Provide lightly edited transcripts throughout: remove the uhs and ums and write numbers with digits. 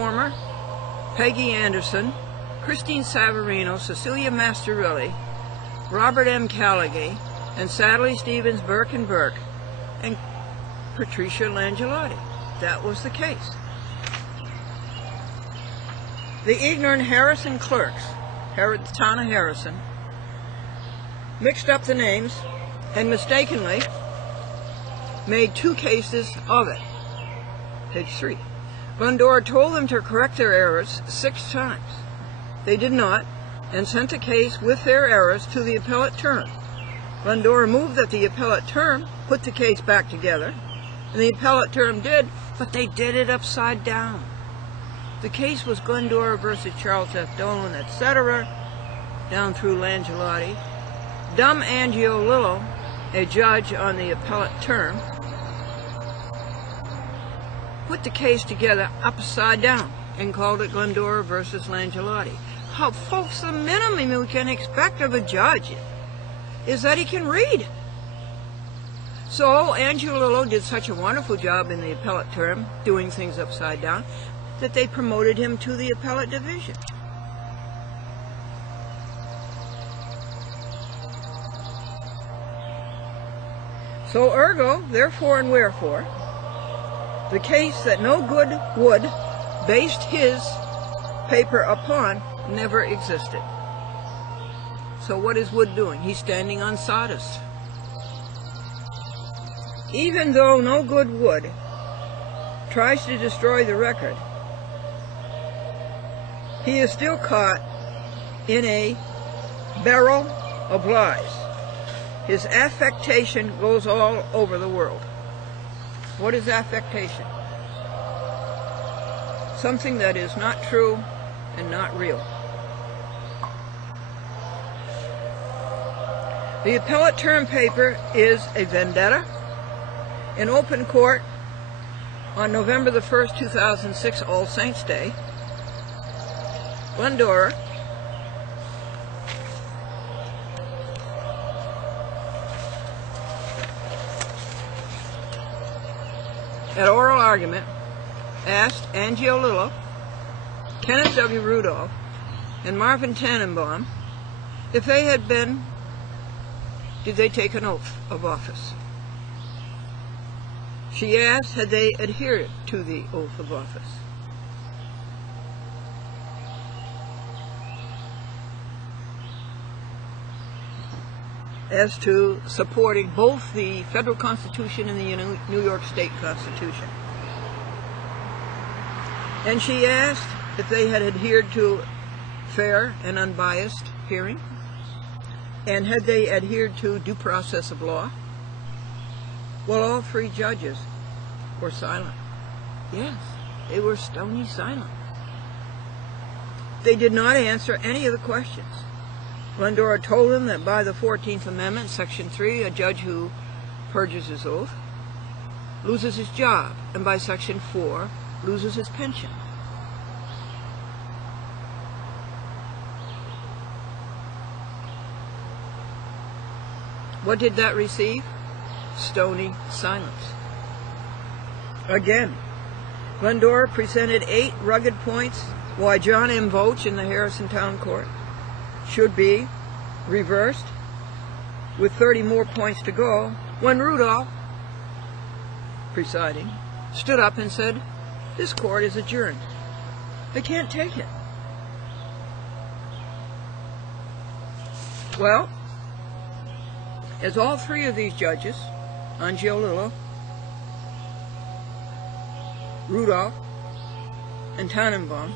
Former, Peggy Anderson, Christine Savarino, Cecilia Masterilli, Robert M. Callagay, and sadly Stevens, Burke and Burke, and Patricia Langelotti. That was the case. The ignorant Harrison clerks, the town of Harrison, mixed up the names and mistakenly made 2 cases of it. Page 3. Glendora told them to correct their errors 6 times. They did not, and sent the case with their errors to the appellate term. Glendora moved that the appellate term put the case back together, and the appellate term did, but they did it upside down. The case was Glendora versus Charles F. Dolan, etc., down through Langelotti. Dumb Angiolillo, a judge on the appellate term, put the case together upside down and called it Glendora versus Langelotti. How, folks, the minimum we can expect of a judge is that he can read. So Angiolillo did such a wonderful job in the appellate term, doing things upside down, that they promoted him to the appellate division. So ergo, therefore and wherefore, the case that no good Wood based his paper upon never existed. So what is Wood doing? He's standing on sawdust. Even though no good Wood tries to destroy the record, he is still caught in a barrel of lies. His affectation goes all over the world. What is affectation? Something that is not true and not real. The appellate term paper is a vendetta. In open court on November the 1st, 2006, All Saints Day, Glendora at oral argument asked Angiolillo, Kenneth W. Rudolph, and Marvin Tannenbaum if they had been, did they take an oath of office? She asked, had they adhered to the oath of office? As to supporting both the federal Constitution and the New York State Constitution. And she asked if they had adhered to fair and unbiased hearing, and had they adhered to due process of law. Well, all 3 judges were silent. Yes, they were stony silent. They did not answer any of the questions. Glendora told them that by the 14th Amendment, Section 3, a judge who perjures his oath loses his job, and by Section 4, loses his pension. What did that receive? Stony silence. Again, Glendora presented 8 rugged points why John M. Voach in the Harrison Town Court should be reversed, with 30 more points to go, when Rudolph, presiding, stood up and said, this court is adjourned. They can't take it. Well, as all 3 of these judges, Angiolillo, Rudolph, and Tannenbaum,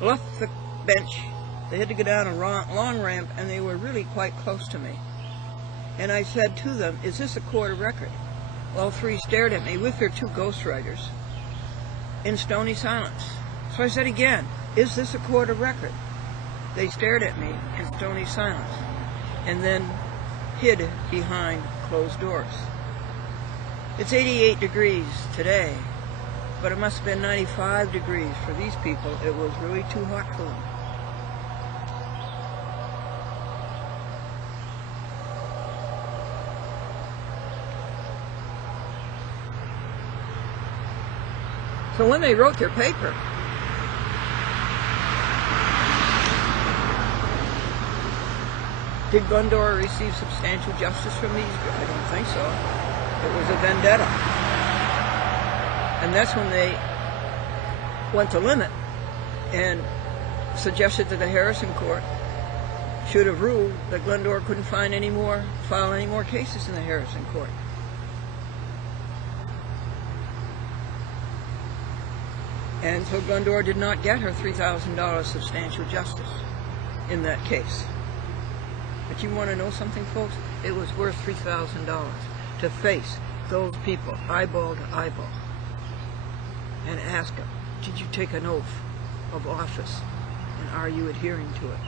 left the bench, they had to go down a long ramp, and they were really quite close to me. And I said to them, is this a court of record? All 3 stared at me with their 2 ghostwriters in stony silence. So I said again, is this a court of record? They stared at me in stony silence, and then hid behind closed doors. It's 88 degrees today, but it must have been 95 degrees for these people. It was really too hot for them. So when they wrote their paper, did Glendora receive substantial justice from these? I don't think so. It was a vendetta. And that's when they went to limit and suggested that the Harrison court should have ruled that Glendora couldn't file any more cases in the Harrison court. And so Glendora did not get her $3,000 substantial justice in that case. But you want to know something, folks? It was worth $3,000 to face those people eyeball to eyeball and ask them, did you take an oath of office and are you adhering to it?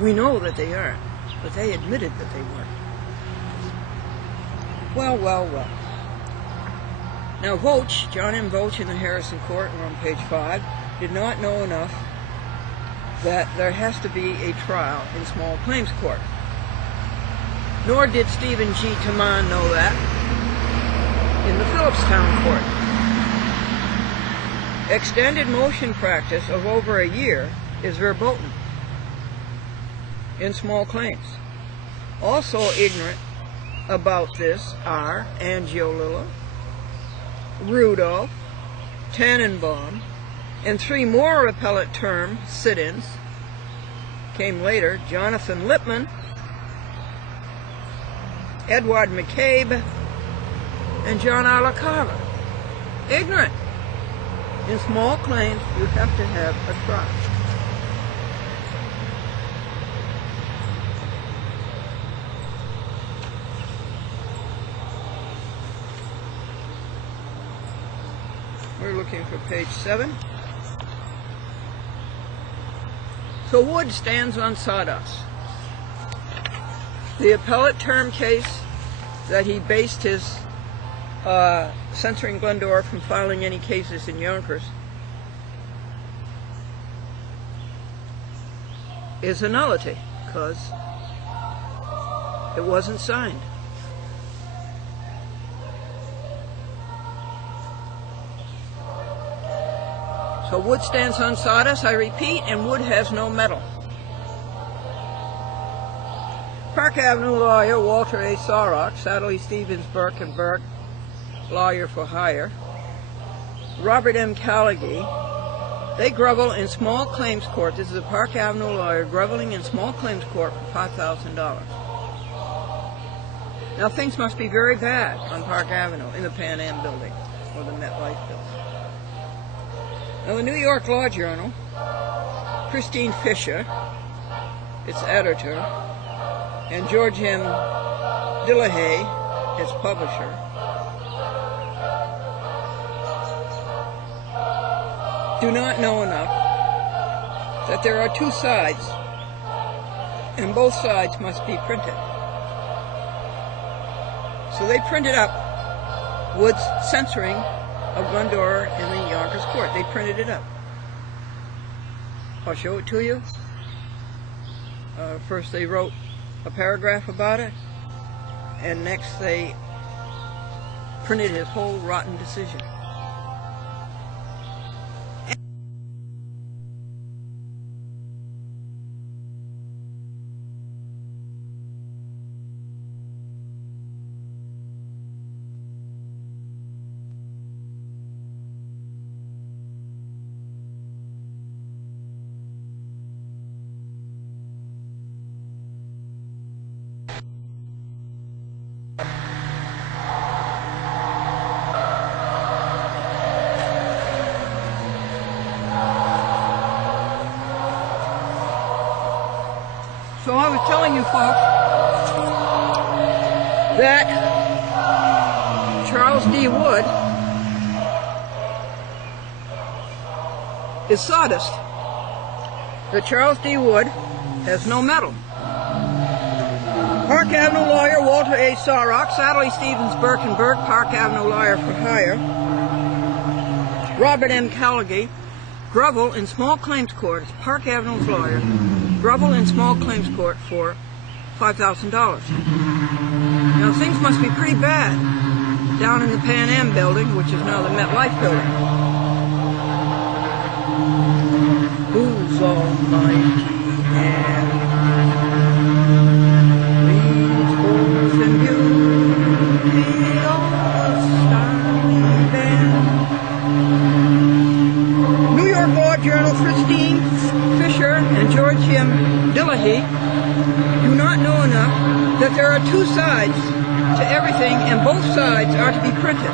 We know that they aren't, but they admitted that they weren't. Well, well, well. Now Voach, John M. Voach in the Harrison court, we're on page 5, did not know enough that there has to be a trial in small claims court. Nor did Stephen G. Taman know that in the Phillipstown court. Extended motion practice of over a year is verboten in small claims. Also ignorant about this are Angiolillo, Rudolph, Tannenbaum, and 3 more appellate term sit-ins came later: Jonathan Lippman, Edward McCabe, and John Alacava. Ignorant. In small claims, you have to have a trial. We're looking for page 7. So Wood stands on sawdust. The appellate term case that he based his censoring Glendora from filing any cases in Yonkers is a nullity because it wasn't signed. So Wood stands on sawdust, I repeat, and Wood has no metal. Park Avenue lawyer Walter A. Sorrock, Sadly Stevens, Burke and Burke, lawyer for hire, Robert M. Callaghy, they grovel in small claims court. This is a Park Avenue lawyer groveling in small claims court for $5,000. Now things must be very bad on Park Avenue in the Pan Am building or the MetLife building. Now the New York Law Journal, Christine Fisher, its editor, and George M. Dillahay, its publisher, do not know enough that there are 2 sides, and both sides must be printed. So they printed up Wood's censoring of Glendora in the Yonkers court. They printed it up. I'll show it to you. First they wrote a paragraph about it, and next they printed his whole rotten decision. So I was telling you folks that Charles D. Wood is sawdust. That Charles D. Wood has no metal. Park Avenue lawyer Walter A. Sorrock, Sadly Stevens, Burke and Burke, Park Avenue lawyer for hire, Robert M. Callaghy, grovel in small claims court, Park Avenue's lawyer, grovel in small claims court for $5,000. Now things must be pretty bad down in the Pan Am building, which is now the MetLife building. Who's almighty and leads forth in beauty all the starry band. New York Law Journal Christine Fisher and George M. Dillahy do not know enough that there are two sides to everything, and both sides are to be printed.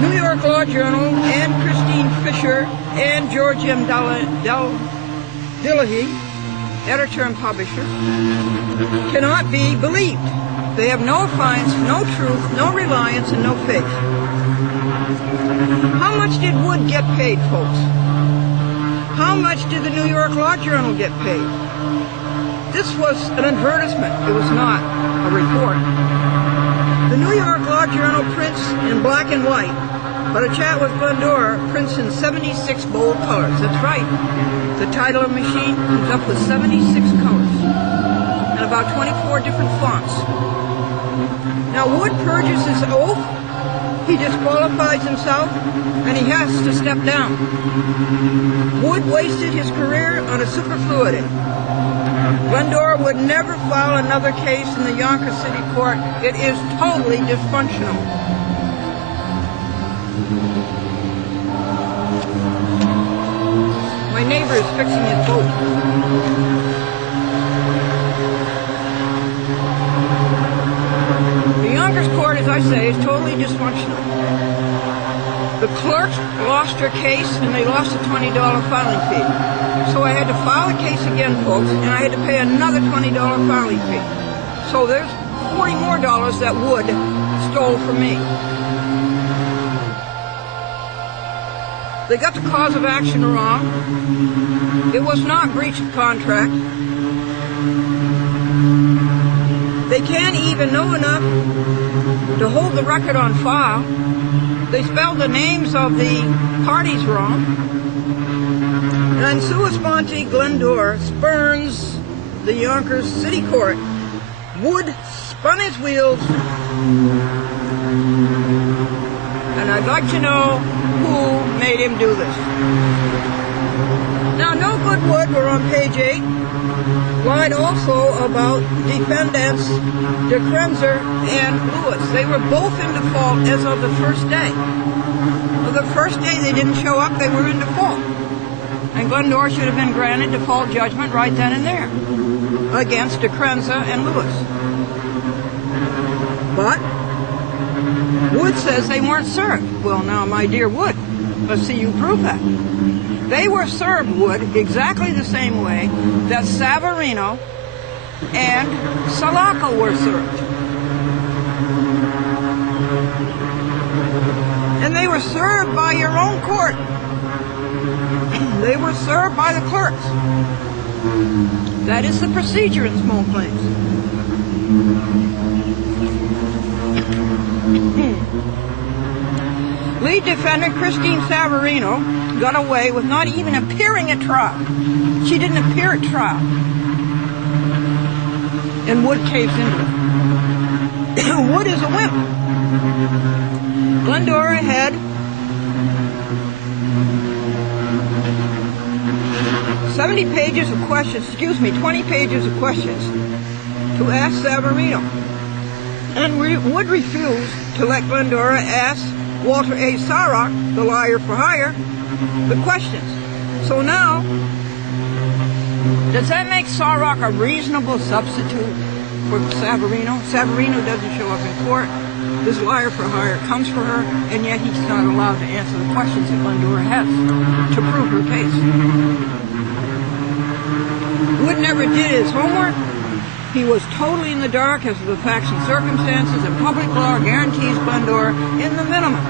New York Law Journal and Christine Fisher and George M. Dillahy, editor and publisher, cannot be believed. They have no affiance, no truth, no reliance, and no faith. How much did Wood get paid, folks? How much did the New York Law Journal get paid? This was an advertisement. It was not a report. The New York Law Journal prints in black and white, but A Chat with Glendora prints in 76 bold colors. That's right. The title machine comes up with 76 colors and about 24 different fonts. Now Wood purges his oath, he disqualifies himself, and he has to step down. Wood wasted his career on a superfluity. Glendora would never file another case in the Yonkers City Court. It is totally dysfunctional. My neighbor is fixing his boat. The Yonkers Court, as I say, is totally dysfunctional. The clerks lost their case and they lost a $20 filing fee. So I had to file a case again, folks, and I had to pay another $20 filing fee. So there's $40 more that Wood stole from me. They got the cause of action wrong. It was not breach of contract. They can't even know enough to hold the record on file. They spelled the names of the parties wrong. And sua sponte, Glendora spurns the Yonkers City Court. Wood spun his wheels. And I'd like to know who made him do this. Now, No Good Wood, we're on page 8, lied also about defendants De Krenzer and Lewis. They were both in default as of the first day. Well, the first day they didn't show up, they were in default. And Glendora should have been granted default judgment right then and there against De Krenzer and Lewis. But Wood says they weren't served. Well, now, my dear Wood, let's see you prove that. They were served, Wood, exactly the same way that Savarino and Salako were served. And they were served by your own court. They were served by the clerks. That is the procedure in small claims. Lead defendant Christine Savarino got away with not even appearing at trial. She didn't appear at trial. And Wood caves into it. Wood is a wimp. Glendora had 20 pages of questions to ask Savarino. And Wood refused to let Glendora ask Walter A. Sarok, the liar for hire, the questions. So now, does that make Sarok a reasonable substitute for Savarino? Savarino doesn't show up in court. This liar for hire comes for her, and yet he's not allowed to answer the questions that Glendora has to prove her case. Wood never did his homework. He was totally in the dark as to the facts and circumstances, and public law guarantees Glendora in the minimum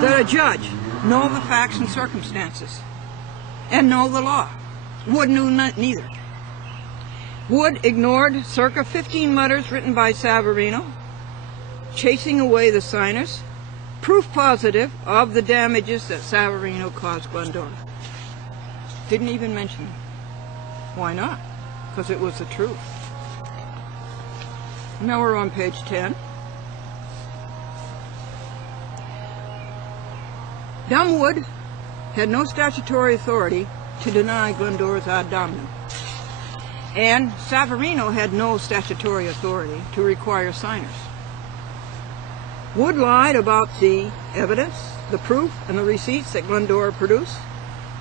that a judge know the facts and circumstances and know the law. Wood knew neither. Wood ignored circa 15 letters written by Savarino, chasing away the signers, proof positive of the damages that Savarino caused Glendora. Didn't even mention them. Why not? Because it was the truth. Now we're on page 10. Wood had no statutory authority to deny Glendora's ad dominum, and Savarino had no statutory authority to require signers. Wood lied about the evidence, the proof, and the receipts that Glendora produced.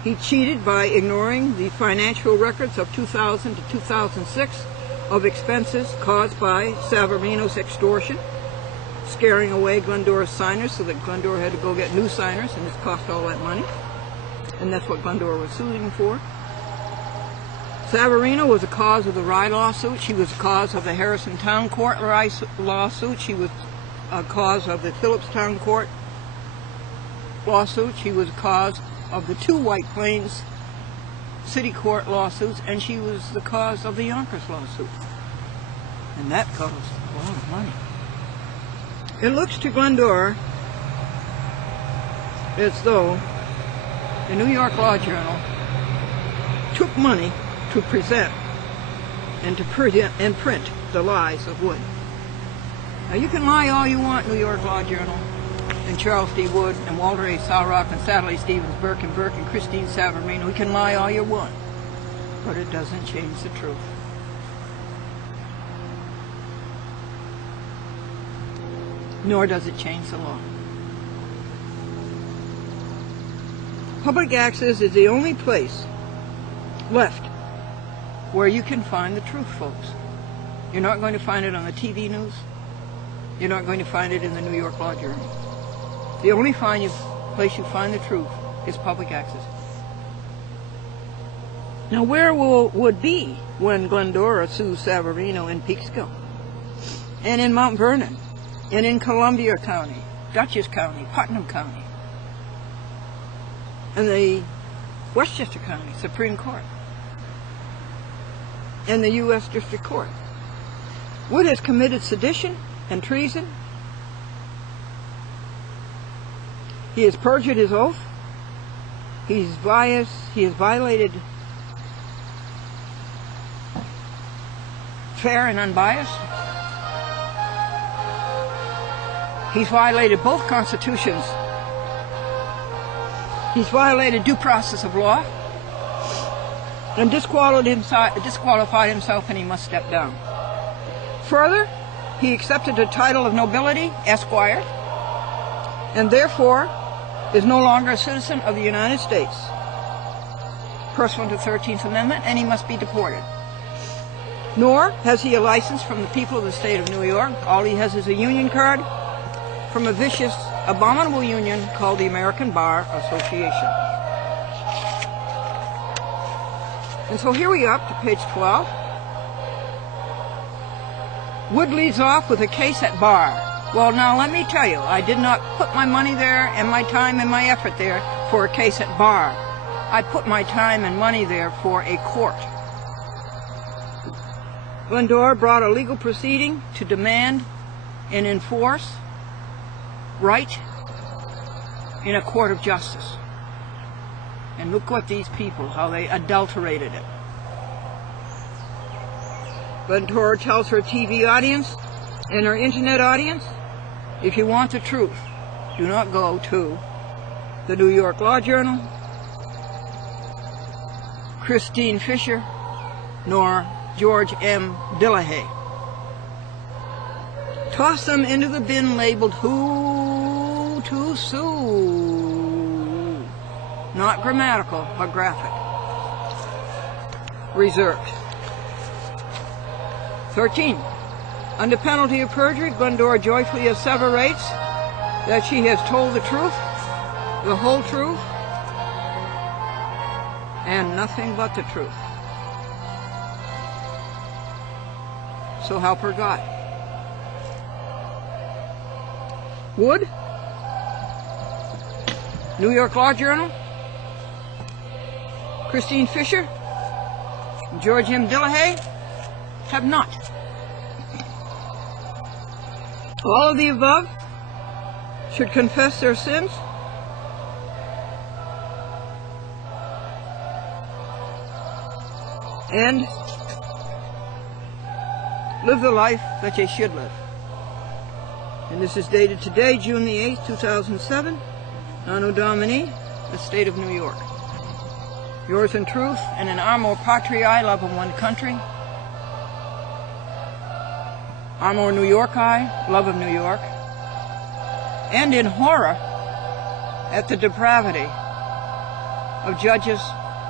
He cheated by ignoring the financial records of 2000 to 2006 of expenses caused by Savarino's extortion, scaring away Glendora's signers so that Glendora had to go get new signers, and this cost all that money. And that's what Glendora was suing for. Savarino was the cause of the Rye lawsuit. She was the cause of the Harrison Town Court lawsuit. She was a cause of the Phillips Town Court lawsuit. She was the cause of the two White Plains City Court lawsuits, and she was the cause of the Yonkers lawsuit. And that cost a lot of money. It looks to Glendora as though the New York Law Journal took money to present and to print the lies of Wood. Now you can lie all you want, New York Law Journal, and Charles D. Wood, and Walter A. Salrock, and Sadly Stevens, Burke, and Christine Savarino. We can lie all you want, but it doesn't change the truth. Nor does it change the law. Public access is the only place left where you can find the truth, folks. You're not going to find it on the TV news. You're not going to find it in the New York Law Journal. The only place you find the truth is public access. Now, where would be when Glendora sues Savarino in Peekskill, and in Mount Vernon, and in Columbia County, Dutchess County, Putnam County, and the Westchester County Supreme Court, and the U.S. District Court? Wood has committed sedition and treason. He has perjured his oath. He has violated fair and unbiased. He's violated both constitutions. He's violated due process of law and disqualified himself, and he must step down. Further, he accepted the title of nobility, Esquire, and therefore is no longer a citizen of the United States, pursuant to the 13th Amendment, and he must be deported. Nor has he a license from the people of the state of New York. All he has is a union card from a vicious, abominable union called the American Bar Association. And so here we are up to page 12. Wood leads off with a case at bar. Well, now let me tell you, I did not put my money there and my time and my effort there for a case at bar. I put my time and money there for a court. Glendora brought a legal proceeding to demand and enforce right in a court of justice. And look what these people, how they adulterated it. Glendora tells her TV audience and her internet audience, if you want the truth, do not go to the New York Law Journal, Christine Fisher, nor George M. Dillahay. Toss them into the bin labeled Who to Sue. Not grammatical, but graphic. Reserved. 13. Under penalty of perjury, Glendora joyfully asseverates that she has told the truth, the whole truth, and nothing but the truth. So help her God. Wood, New York Law Journal, Christine Fisher, and George M. Dillahay have not. All of the above should confess their sins and live the life that they should live. And this is dated today, June the 8th, 2007. Anno Domini, the state of New York. Yours in truth, and in amor patriae, love of one country. Amor New Yorki, love of New York. And in horror at the depravity of judges,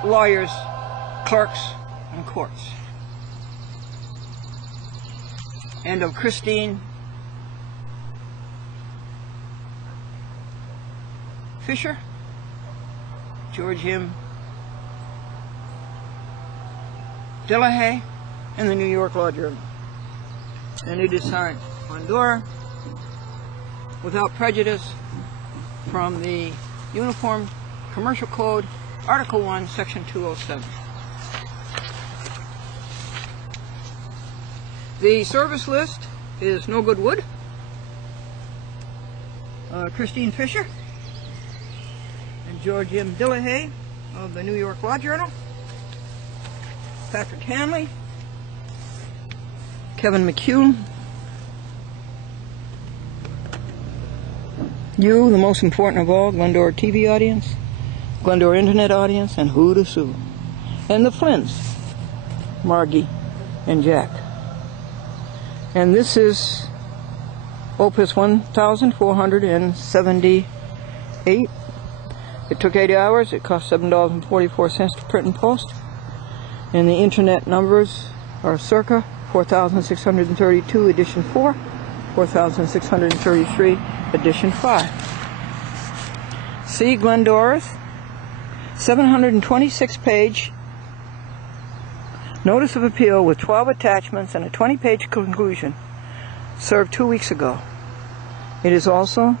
lawyers, clerks, and courts. And of Christine Fisher, George M. Delahaye, and the New York Law Journal. And it is signed Glendora, without prejudice, from the Uniform Commercial Code, Article 1, Section 207. The service list is No Good Wood, Christine Fisher, and George M. Delahaye of the New York Law Journal, Patrick Hanley, Kevin McHugh, you, the most important of all, Glendora TV audience, Glendora Internet audience, and who to sue, and the Flynn's, Margie and Jack. And this is Opus 1478. It took 8 hours. It cost $7.44 to print and post. And the internet numbers are circa 4,632 edition 4, 4,633 edition 5. See Glendora's 726-page notice of appeal with 12 attachments and a 20-page conclusion, served 2 weeks ago. It is also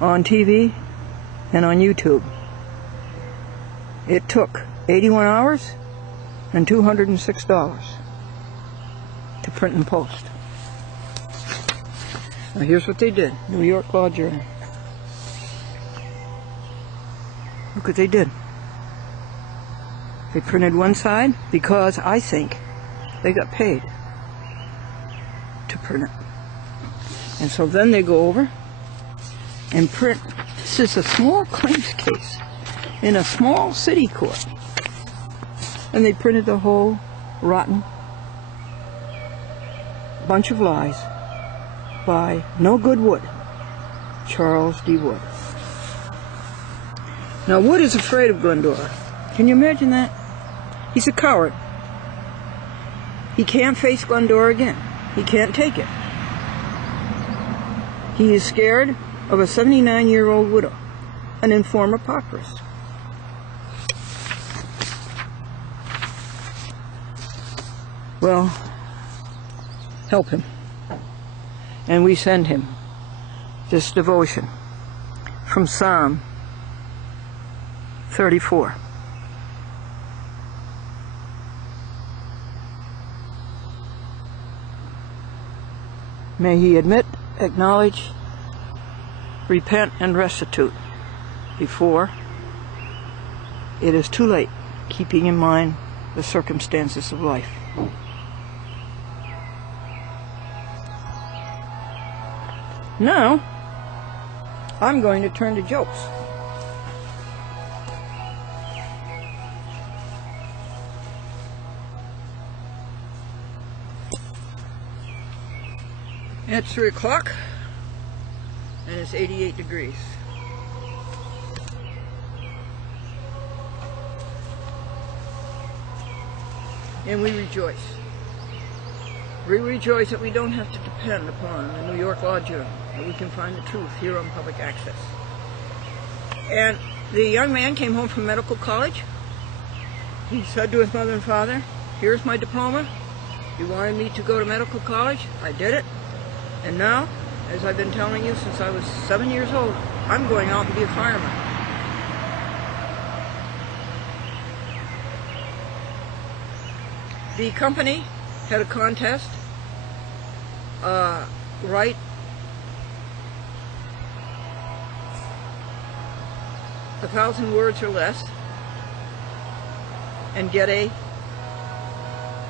on TV and on YouTube. It took 81 hours and $206 to print and post. Now here's what they did. New York Law Journal. Look what they did. They printed one side because I think they got paid to print it. And so then they go over and print. This is a small claims case in a small city court. And they printed the whole rotten bunch of lies by No Good Wood, Charles D. Wood. Now Wood is afraid of Glendora. Can you imagine that? He's a coward. He can't face Glendora again. He can't take it. He is scared of a 79-year-old widow, an informer pauperist. Well, help him. And we send him this devotion from Psalm 34. May he admit, acknowledge, repent, and restitute before it is too late, keeping in mind the circumstances of life. Now, I'm going to turn to jokes. It's 3 o'clock, and it's 88 degrees. And we rejoice. We rejoice that we don't have to depend upon the New York Law Journal, that we can find the truth here on public access. And the young man came home from medical college. He said to his mother and father, "Here's my diploma. You wanted me to go to medical college. I did it. And now, as I've been telling you since I was 7 years old, I'm going out and be a fireman." The company had a contest, write a 1,000 words or less and get a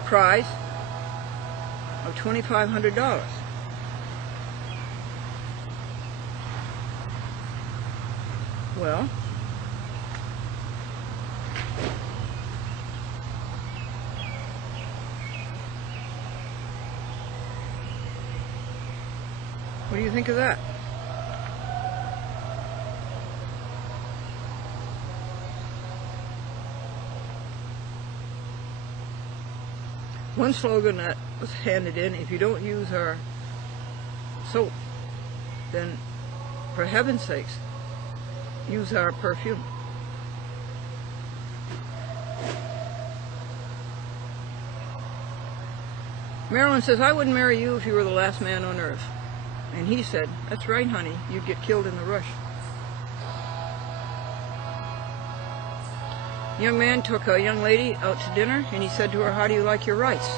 prize of $2,500. Well, what do you think of that? One slogan that was handed in: if you don't use our soap, then for heaven's sakes, use our perfume. Marilyn says, I wouldn't marry you if you were the last man on earth. And he said, that's right, honey, you'd get killed in the rush. A young man took a young lady out to dinner, and he said to her, how do you like your rice?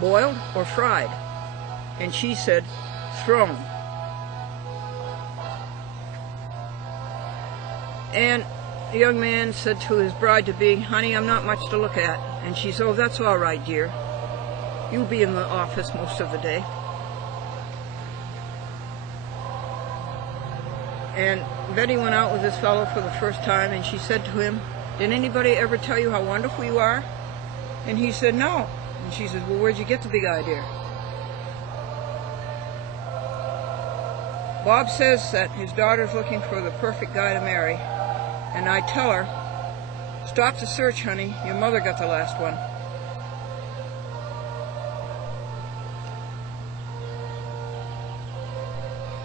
Boiled or fried? And she said, thrown. And the young man said to his bride-to-be, honey, I'm not much to look at. And she said, oh, that's all right, dear. You'll be in the office most of the day. And Betty went out with this fellow for the first time, and she said to him, did anybody ever tell you how wonderful you are? And he said, no. And she said, well, where'd you get the big idea? Bob says that his daughter's looking for the perfect guy to marry. And I tell her, stop the search, honey. Your mother got the last one.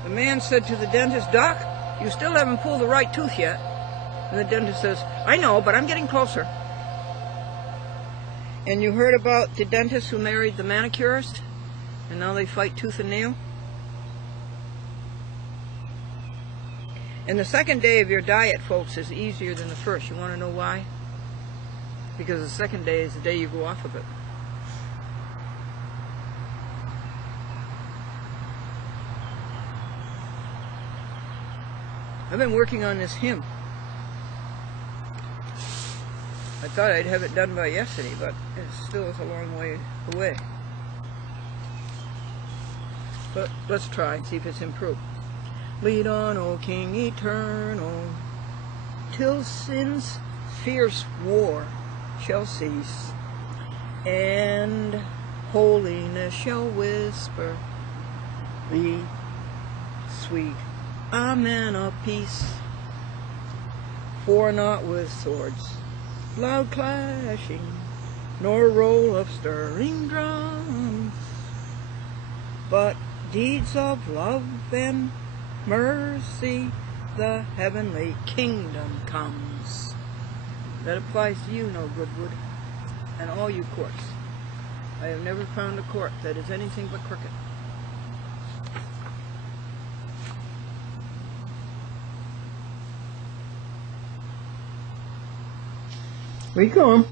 The man said to the dentist, Doc, you still haven't pulled the right tooth yet. And the dentist says, I know, but I'm getting closer. And you heard about the dentist who married the manicurist? And now they fight tooth and nail? And the second day of your diet, folks, is easier than the first. You want to know why? Because the second day is the day you go off of it. I've been working on this hymn. I thought I'd have it done by yesterday, but it still is a long way away. But let's try and see if it's improved. Lead on, O King eternal, till sin's fierce war shall cease, and holiness shall whisper the sweet Amen of peace. For not with swords loud clashing, nor roll of stirring drums, but deeds of love and mercy, the heavenly kingdom comes. That applies to you, no Goodwood, and all you courts. I have never found a court that is anything but crooked. Where you going?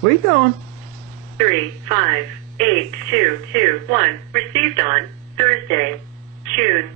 Where you going? 3582221 received on Thursday, June